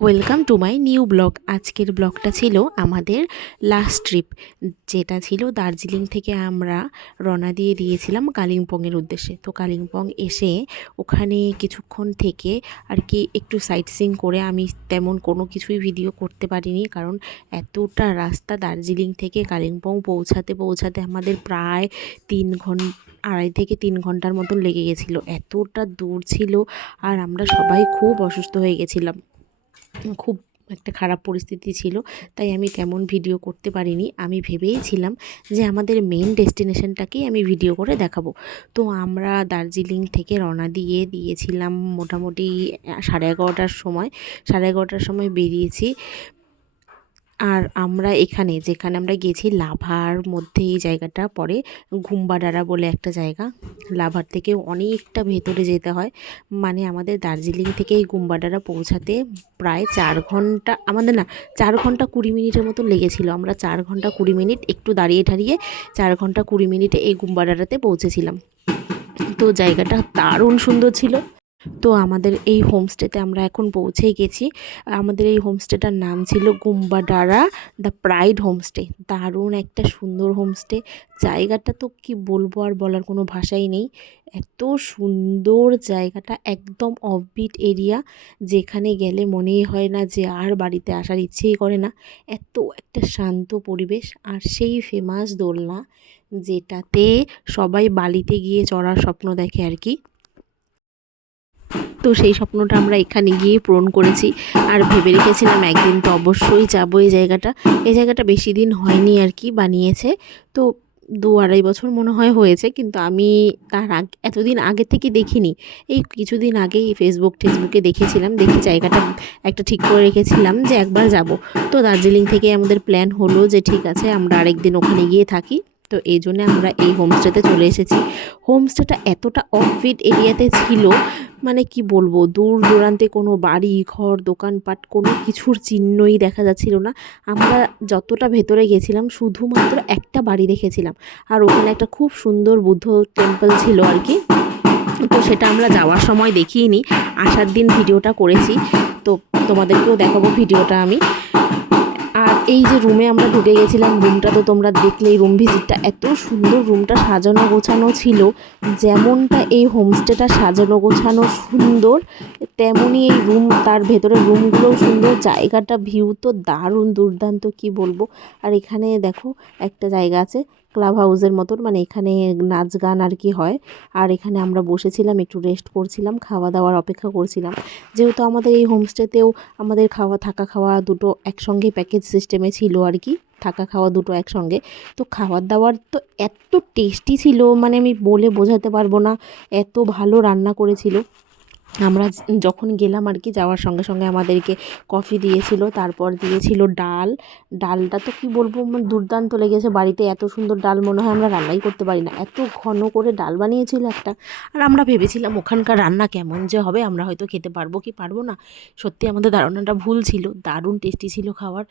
Welcome to my new blog. আজকের ব্লগটা ছিল আমাদের লাস্ট ট্রিপ, যেটা ছিল দার্জিলিং থেকে আমরা রওনা দিয়েছিলাম কালিম্পংয়ের উদ্দেশ্যে। তো কালিম্পং এসে ওখানে কিছুক্ষণ থেকে আর কি একটু সাইট সিইং করে আমি তেমন কোনো কিছুই ভিডিও করতে পারিনি, কারণ এতটা রাস্তা দার্জিলিং থেকে কালিম্পং পৌঁছাতে আমাদের প্রায় 2.5 থেকে 3 ঘন্টার মতন লেগে গেছিলো। এতটা দূর ছিল আর আমরা সবাই খুব অসুস্থ হয়ে গেছিলাম, খুব একটা খারাপ পরিস্থিতি ছিল, তাই আমি তেমন ভিডিও করতে পারিনি। আমি ভেবেইছিলাম যে আমাদের মেন ডেস্টিনেশনটাকেই আমি ভিডিও করে দেখাবো। তো আমরা দার্জিলিং থেকে রওনা দিয়েছিলাম মোটামুটি 11:30টার সময়। 11:30টার সময় বেরিয়েছি। আর আমরা যেখানে আমরা গেছি লাভার মধ্যে, এই জায়গাটা পড়ে ঘুমবাডারা বলে একটা জায়গা। লাভার থেকে অনেকটা ভেতরে যেতে হয়, মানে আমাদের দার্জিলিং থেকে এই ঘুমবাডারা পৌঁছাতে প্রায় 4 ঘন্টা, আমাদের না 4 ঘন্টা 20 মিনিটের মতো লেগেছিল। আমরা 4 ঘন্টা 20 মিনিট একটু দাঁড়িয়ে 4 ঘন্টা 20 মিনিটে এই ঘুমবাডারাতে পৌঁছেছিলাম। তো জায়গাটা দারুণ সুন্দর ছিল। তো আমাদের এই হোমস্টেতে আমরা এখন পৌঁছেই গেছি। আমাদের এই হোমস্টেটার নাম ছিল গুম্বাডারা দ্য প্রাইড হোমস্টে। দারুণ একটা সুন্দর হোমস্টে। জায়গাটা তো কি বলবো, আর বলার কোনো ভাষাই নেই। এত সুন্দর জায়গাটা, একদম অফবিট এরিয়া, যেখানে গেলে মনেই হয় না যে আর বাড়িতে আসার ইচ্ছেই করে না। এত একটা শান্ত পরিবেশ, আর সেই ফেমাস দোলনা যেটাতে সবাই বালিতে গিয়ে চড়ার স্বপ্ন দেখে আর কি। তো সেই স্বপ্নটা আমরা এখানে গিয়ে পূরণ করেছি, আর ভেবে রেখেছিলাম একদিন তো অবশ্যই যাবো এই জায়গাটা বেশি দিন হয়নি আর কি বানিয়েছে। তো 2-2.5 বছর মনে হয় হয়েছে, কিন্তু আমি তার এতদিন আগে থেকে দেখিনি। এই কিছুদিন আগেই ফেসবুকে দেখেছিলাম, দেখি জায়গাটা একটা ঠিক করে রেখেছিলাম যে একবার যাব। তো দার্জিলিং থেকে আমাদের প্ল্যান হলো যে ঠিক আছে আমরা আরেকদিন ওখানে গিয়ে থাকি। তো এই জন্য আমরা এই হোমস্টেতে চলে এসেছি। হোমস্টেটা এতটা অফবিট এরিয়াতে ছিল, মানে কি বলবো, দূর দূরান্তে কোনো বাড়ি ঘর দোকানপাট কোনো কিছুর চিহ্নই দেখা যাচ্ছিল না। আমরা যতটা ভেতরে গেছিলাম শুধুমাত্র একটা বাড়ি দেখেছিলাম, আর ওখানে একটা খুব সুন্দর বুদ্ধ টেম্পল ছিল আর কি। তো সেটা আমরা যাওয়ার সময় দেখিনি, আসার দিন ভিডিওটা করেছি। তো তোমাদেরকেও দেখাবো ভিডিওটা আমি। আর এই যে রুমে আমরা ঢুকে গেছিলাম, রুমটা তো তোমরা দেখলেই, রুম ভিজিটটা এত সুন্দর, রুমটা সাজানো গোছানো ছিল। যেমনটা এই হোমস্টেটা সাজানো গোছানো সুন্দর, তেমনই এই রুম, তার ভেতরের রুমগুলোও সুন্দর। জায়গাটা ভিউ তো দারুণ দুর্দান্ত, কি বলবো। আর এখানে দেখো একটা জায়গা আছে ক্লাব হাউসের মতন, মানে এখানে নাচ গান আর কি হয়। আর এখানে আমরা বসেছিলাম, একটু রেস্ট করছিলাম, খাওয়া দাওয়ার অপেক্ষা করছিলাম। যেহেতু আমাদের এই হোমস্টেতেও আমাদের থাকা খাওয়া দুটো একসঙ্গে প্যাকেজ সিস্টেমে ছিল আর কি, থাকা খাওয়া দুটো একসঙ্গে। তো খাবার দাবার তো এত টেস্টি ছিল, মানে আমি বলে বোঝাতে পারবো না, এত ভালো রান্না করেছিল। আমরা যখন গেলাম আর কি, যাওয়ার সঙ্গে সঙ্গে আমাদেরকে কফি দিয়েছিল, তারপর দিয়েছিল ডালটা তো কি বলবো, আমার দুর্দান্ত লেগেছে। বাড়িতে এত সুন্দর ডাল মনে হয় আমরা রান্নাই করতে পারি না, এত ঘন করে ডাল বানিয়েছিল একটা। আর আমরা ভেবেছিলাম ওখানকার রান্না কেমন যে হবে, আমরা হয়তো খেতে পারবো কি পারবো না। সত্যি আমাদের ধারণাটা ভুল ছিল, দারুণ টেস্টি ছিল খাবার।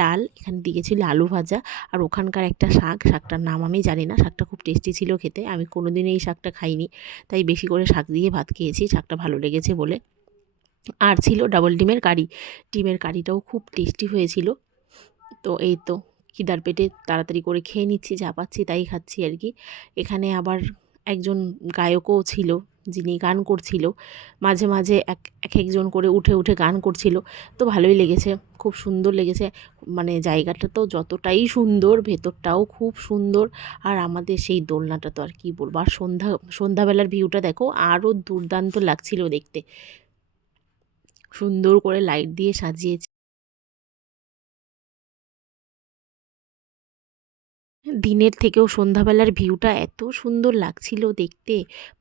ডাল, এখানে দিয়েছিল আলু ভাজা, আর ওখানকার একটা শাকটার নাম আমি জানি না, শাকটা খুব টেস্টি ছিল খেতে। আমি কোনোদিনই এই শাকটা খাইনি, তাই বেশি করে শাক দিয়ে ভাত খেয়েছি, শাকটা ভালো লেগেছে বলে। আর ছিল ডাবল ডিমের কারিটাও খুব টেস্টি হয়েছিল। তো এই তো খিদার পেটে তাড়াতাড়ি করে খেয়ে নিচ্ছি, যা পাচ্ছি তাই খাচ্ছি আর কি। এখানে আবার একজন গায়কও ছিল, যিনি গান করছিল, মাঝে মাঝে এক একজন করে উঠে গান করছিল। তো ভালোই লেগেছে, খুব সুন্দর লেগেছে। মানে জায়গাটা তো যতটাই সুন্দর, ভেতরটাও খুব সুন্দর। আর আমাদের সেই দোলনাটা তো আর কি বলবো। আর সন্ধ্যাবেলার ভিউটা দেখো, আরও দুর্দান্ত লাগছিল দেখতে, সুন্দর করে লাইট দিয়ে সাজিয়েছে। দিনের থেকেও সন্ধ্যাবেলার ভিউটা এত সুন্দর লাগছিল দেখতে।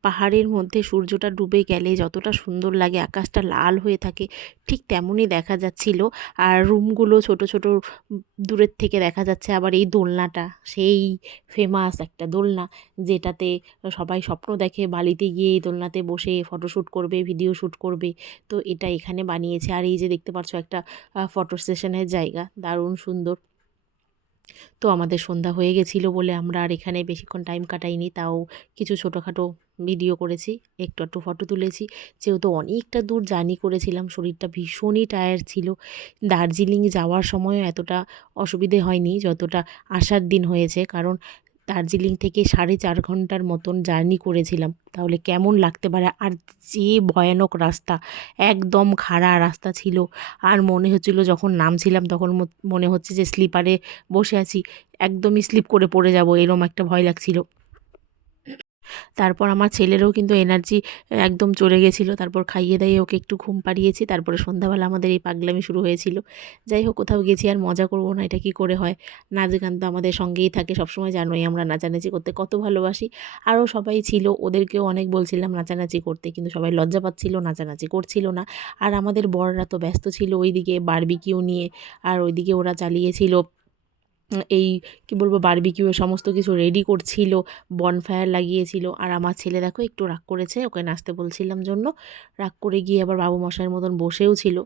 পাহাড়ের মধ্যে সূর্যটা ডুবে গেলে যতটা সুন্দর লাগে, আকাশটা লাল হয়ে থাকে, ঠিক তেমনই দেখা যাচ্ছিল। আর রুমগুলো ছোট ছোট দূরের থেকে দেখা যাচ্ছে। আবার এই দোলনাটা সেই ফেমাস একটা দোলনা, যেটাতে সবাই স্বপ্ন দেখে বালিতে গিয়ে এই দোলনাতে বসে ফটোশ্যুট করবে, ভিডিও শ্যুট করবে। তো এটা এখানে বানিয়েছে। আর এই যে দেখতে পাচ্ছ একটা ফটো সেশনের জায়গা, দারুণ সুন্দর। তো আমাদের সন্ধ্যা হয়ে গেছিলো বলে আমরা আর এখানে বেশিক্ষণ টাইম কাটাইনি, তাও কিছু ছোটোখাটো ভিডিও করেছি, একটু একটু ফটো তুলেছি। যেহেতু অনেকটা দূর জার্নি করেছিলাম, শরীরটা ভীষণই টায়ার্ড ছিল। দার্জিলিং যাওয়ার সময়ও এতটা অসুবিধে হয়নি যতটা আসার দিন হয়েছে, কারণ দার্জিলিং থেকে 4.5 ঘন্টার মতন জার্নি করেছিলাম। তাহলে কেমন লাগতে পারে, আর যে ভয়ানক রাস্তা, একদম খাড়া রাস্তা ছিল। আর মনে হচ্ছিল যখন নামছিলাম তখন মনে হচ্ছে যে স্লিপারে বসে আছি, একদমই স্লিপ করে পড়ে যাব, এরম একটা ভয় লাগছিল। তারপর আমার ছেলেরও কিন্তু এনার্জি একদম চলে গেছিলো। তারপর খাইয়ে দাইয়ে ওকে একটু ঘুম পাড়িয়েছি। তারপরে সন্ধ্যাবেলা আমাদের এই পাগলামি শুরু হয়েছিল। যাই হোক, কোথাও গেছি আর মজা করব না, এটা কি করে হয়? নাচ গান তো আমাদের সঙ্গেই থাকে সবসময়, জানোই আমরা নাচানাচি করতে কত ভালোবাসি। আরও সবাই ছিল, ওদেরকেও অনেক বলছিলাম নাচানাচি করতে, কিন্তু সবাই লজ্জা পাচ্ছিল, নাচানাচি করছিল না। আর আমাদের বড়রা তো ব্যস্ত ছিল ওইদিকে বারবিকিউ নিয়ে, আর ওইদিকে ওরা চালিয়েছিল এই কি বলবো, বারবিকিউ সমস্ত কিছু রেডি করছিল, বনফায়ার লাগিয়েছিল। আর আমার ছেলে দেখো একটু রাগ করেছে, ওকে নাচতে বলছিলাম জন্য রাগ করে গিয়ে আবার বাবু মশাইয়ের মতন বসেও ছিল।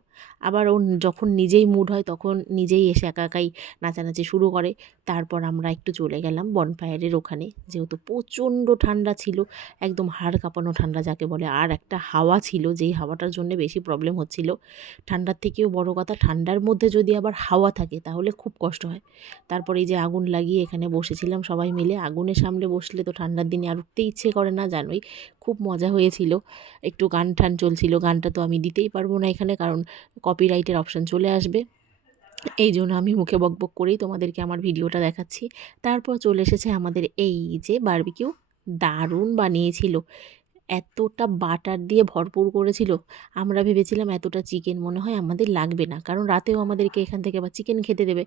আবার ও যখন নিজেই মুড হয় তখন নিজেই এসে একা একাই নাচানাচি শুরু করে। তারপর আমরা একটু চলে গেলাম বনফায়ারের ওখানে, যেহেতু প্রচণ্ড ঠান্ডা ছিল, একদম হাড় কাঁপানো ঠান্ডা যাকে বলে। আর একটা হাওয়া ছিল, যেই হাওয়াটার জন্য বেশি প্রবলেম হচ্ছিল। ঠান্ডার থেকেও বড় কথা, ঠান্ডার মধ্যে যদি আবার হাওয়া থাকে তাহলে খুব কষ্ট হয়। তারপরে এই যে আগুন লাগিয়ে এখানে বসেছিলাম সবাই মিলে। আগুনের সামনে বসলে তো ঠান্ডার দিনে আর উঠতে ইচ্ছে করে না, জানোই। খুব মজা হয়েছিল। একটু গান টান চলছিল, গানটা তো আমি দিতেই পারবো না এখানে, কারণ কপিরাইটের অপশান চলে আসবে। এই জন্য আমি মুখে বকবক করেই তোমাদেরকে আমার ভিডিওটা দেখাচ্ছি। তারপর চলে এসেছে আমাদের এই যে বারবিকিউ, দারুণ বানিয়েছিল, এতটা বাটার দিয়ে ভরপুর করেছিল। আমরা ভেবেছিলাম এতটা চিকেন মনে হয় আমাদের লাগবে না, কারণ রাতেও আমাদেরকে এখান থেকে আবার চিকেন খেতে দেবে।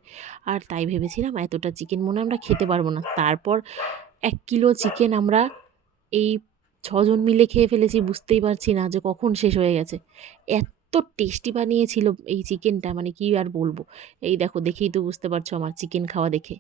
আর তাই ভেবেছিলাম এতটা চিকেন মনে হয় আমরা খেতে পারবো না। তারপর 1 কিলো চিকেন আমরা এই 6 জন মিলে খেয়ে ফেলেছি, বুঝতেই পারছি না যে কখন শেষ হয়ে গেছে। এত টেস্টি বানিয়েছিল এই চিকেনটা, মানে কি আর বলবো। এই দেখো, দেখেই তো বুঝতে পারছো আমার চিকেন খাওয়া দেখে।